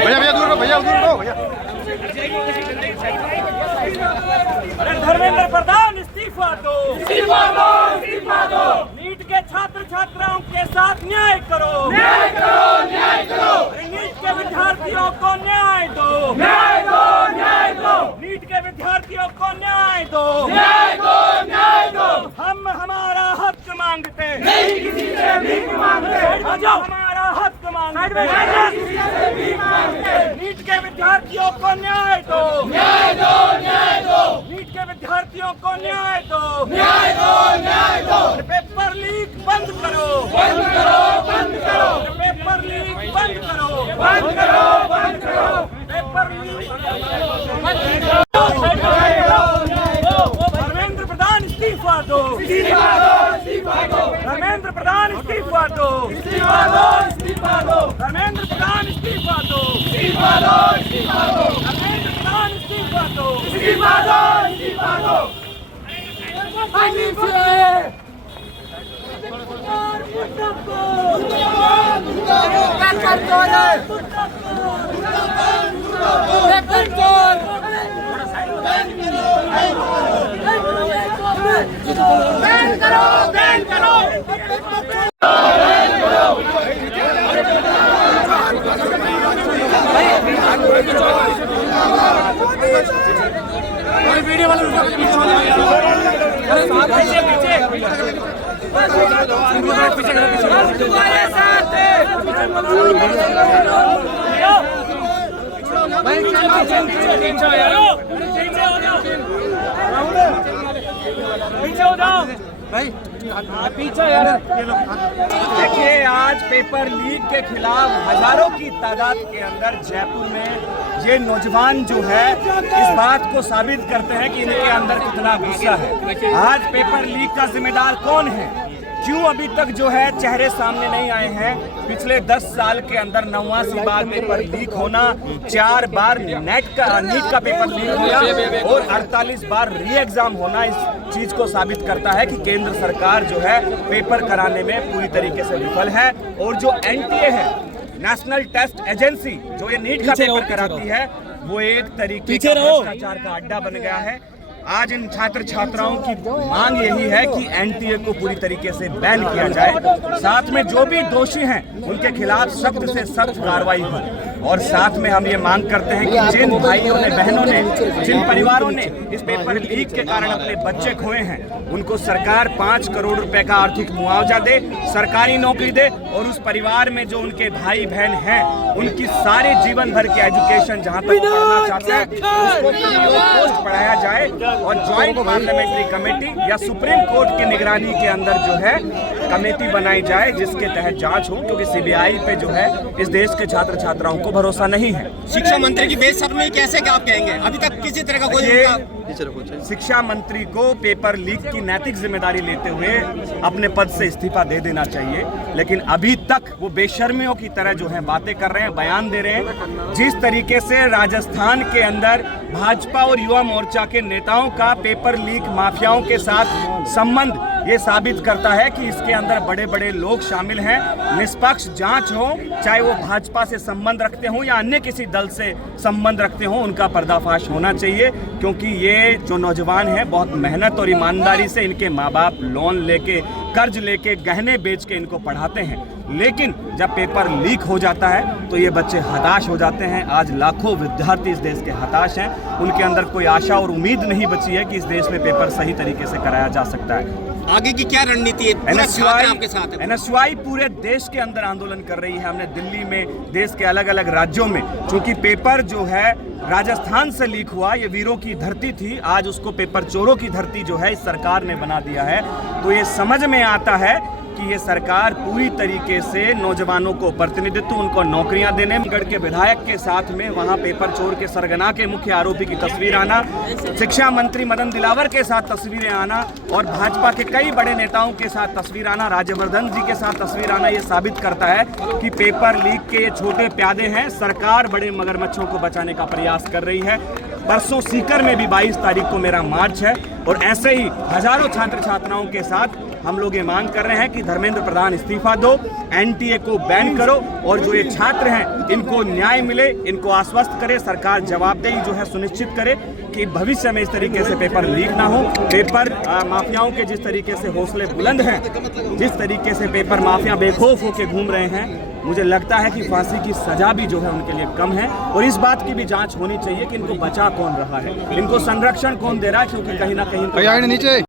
भैया दूर रहो, भैया दूर रहो भैया। धर्मेंद्र प्रधान इस्तीफा दो, इस्तीफा दो, इस्तीफा दो। नीट के छात्र छात्राओं के साथ न्याय करो, न्याय करो, न्याय करो। नीट के विद्यार्थियों को न्याय दो, न्याय दो, न्याय दो। नीट के विद्यार्थियों को न्याय दो, न्याय दो, न्याय दो। हम हमारा हक मांगते, नहीं किसी से भीख मांगते। हमारा हक मांगते, किसी से भीख मांगते। नीट के विद्यार्थियों को न्याय दो, न्याय दो, न्याय दो। नीट के विद्यार्थियों को न्याय दो, न्याय दो, न्याय दो। पेपर लीक बंद करो, बंद करो, बंद करो। पेपर लीक बंद करो, बंद करो, बंद करो। पेपर लीक धर्मेंद्र प्रधान इस्तीफा दो, इस्तीफा दो, इस्तीफा दो। धर्मेंद्र प्रधान इस्तीफा दो, इस्तीफा दो, इस्तीफा दो। धर्मेंद्र प्रधान इस्तीफा दो, इस्तीफा दो, इस्तीफा दो। धर्मेंद्र प्रधान इस्तीफा दो, इस्तीफा दो, इस्तीफा दो। बैन करो, बैन करो। देखिए, आज पेपर लीक के खिलाफ हजारों की तादाद के अंदर जयपुर में ये नौजवान जो है इस बात को साबित करते हैं कि इनके अंदर कितना गुस्सा है। आज पेपर लीक का जिम्मेदार कौन है, क्यों अभी तक जो है चेहरे सामने नहीं आए हैं। पिछले 10 साल के अंदर 89 बार पेपर लीक होना, 4 बार नीट का पेपर लीक हुआ और 48 बार री एग्जाम होना इस चीज को साबित करता है कि केंद्र सरकार जो है पेपर कराने में पूरी तरीके से विफल है। और जो NTA है, नेशनल टेस्ट एजेंसी, जो ये नीट का पेपर कराती है, वो एक तरीके का भ्रष्टाचार का अड्डा बन गया है। आज इन छात्र छात्राओं की मांग यही है कि NTA को पूरी तरीके से बैन किया जाए, साथ में जो भी दोषी हैं उनके खिलाफ सख्त से सख्त कार्रवाई हो। और साथ में हम ये मांग करते हैं कि जिन भाइयों ने, बहनों ने, जिन परिवारों ने इस पेपर लीक के कारण अपने बच्चे खोए हैं, उनको सरकार 5 करोड़ रुपए का आर्थिक मुआवजा दे, सरकारी नौकरी दे और उस परिवार में जो उनके भाई बहन हैं उनकी सारे जीवन भर की एजुकेशन जहां तक पढ़ना चाहते हैं उसको पोस्ट पढ़ाया जाए और ज्वाइंट पार्लियामेंट्री कमेटी या सुप्रीम कोर्ट की निगरानी के अंदर जो है कमेटी बनाई जाए जिसके तहत जांच हो, क्योंकि CBI पे जो है इस देश के छात्र छात्राओं को भरोसा नहीं है। शिक्षा मंत्री की बेशर्मी कैसे क्या आप कहेंगे? अभी तक किसी तरह का कोई शिक्षा मंत्री को पेपर लीक की नैतिक जिम्मेदारी लेते हुए अपने पद से इस्तीफा दे देना चाहिए, लेकिन अभी तक वो बेशर्मियों की तरह जो है बातें कर रहे हैं, बयान दे रहे हैं। जिस तरीके से राजस्थान के अंदर भाजपा और युवा मोर्चा के नेताओं का पेपर लीक माफियाओं के साथ संबंध ये साबित करता है कि इसके अंदर बड़े बड़े लोग शामिल हैं। निष्पक्ष जांच हो, चाहे वो भाजपा से संबंध रखते हो या अन्य किसी दल से संबंध रखते हो, उनका पर्दाफाश होना चाहिए। क्योंकि ये जो नौजवान हैं बहुत मेहनत और ईमानदारी से इनके माँ बाप लोन लेके, कर्ज लेके, गहने बेच के इनको पढ़ाते हैं, लेकिन जब पेपर लीक हो जाता है तो ये बच्चे हताश हो जाते हैं। आज लाखों विद्यार्थी इस देश के हताश हैं, उनके अंदर कोई आशा और उम्मीद नहीं बची है कि इस देश में पेपर सही तरीके से कराया जा सकता है। आगे की क्या रणनीति है? आपके साथ है। NSY पूरे देश के अंदर आंदोलन कर रही है। हमने दिल्ली में, देश के अलग अलग राज्यों में, क्योंकि पेपर जो है राजस्थान से लीक हुआ, ये वीरों की धरती थी, आज उसको पेपर चोरों की धरती जो है इस सरकार ने बना दिया है। तो ये समझ में आता है कि ये सरकार पूरी तरीके से नौजवानों को प्रतिनिधित्व, उनको नौकरियां देने, गढ़ के विधायक के साथ में वहां पेपर चोर के सरगना के मुख्य आरोपी की तस्वीर आना, शिक्षा मंत्री मदन दिलावर के साथ तस्वीरें आना और भाजपा के कई बड़े नेताओं के साथ तस्वीर आना, राज्यवर्धन जी के साथ तस्वीर आना, ये साबित करता है कि पेपर लीक के ये छोटे प्यादे हैं। सरकार बड़े मगरमच्छों को बचाने का प्रयास कर रही है। परसों सीकर में भी 22 तारीख को मेरा मार्च है और ऐसे ही हजारों छात्र छात्राओं के साथ हम लोग ये मांग कर रहे हैं कि धर्मेंद्र प्रधान इस्तीफा दो, एनटीए को बैन करो और जो ये छात्र हैं इनको न्याय मिले, इनको आश्वस्त करे, सरकार जवाबदेही जो है सुनिश्चित करे कि भविष्य में इस तरीके से पेपर लीक ना हो। पेपर माफियाओं के जिस तरीके से हौसले बुलंद हैं, जिस तरीके से पेपर माफिया बेखौफ होकर घूम रहे हैं, मुझे लगता है कि फांसी की सजा भी जो है उनके लिए कम है। और इस बात की भी जांच होनी चाहिए कि इनको बचा कौन रहा है, इनको संरक्षण कौन दे रहा है, क्योंकि कहीं ना कहीं नीचे